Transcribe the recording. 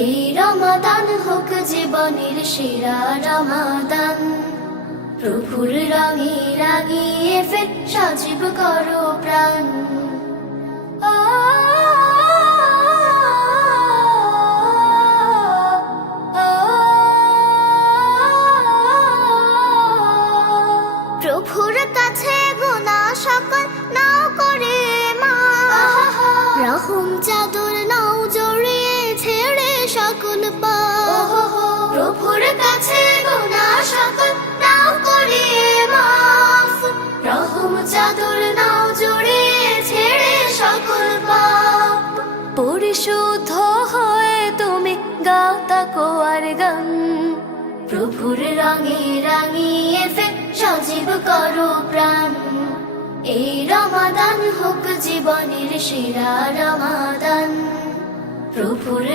এই রমাদান হোক জীবনের সেরা রমাদান। প্রভুর রঙে রাঙিয়ে ফের সজীব করো প্রাণ। প্রভুর কাছে গুনাহ সকল নাও করে মাফ, রহম চাদর নাও জড়িয়ে ছেড়ে সকল পাপ। প্রভুর কাছে গুনাহ সকল নাও করে মাফ, রহম চাদর নাও জড়িয়ে ছেড়ে সকল পাপ। পরিশুদ্ধ হয়ে তুমি গাও তাকওয়ার গান। প্রভুর রঙে রাঙিয়ে ফের সজীব করো প্রাণ। এই রমাদান হোক জীবনের সেরা রমাদান। প্রভুর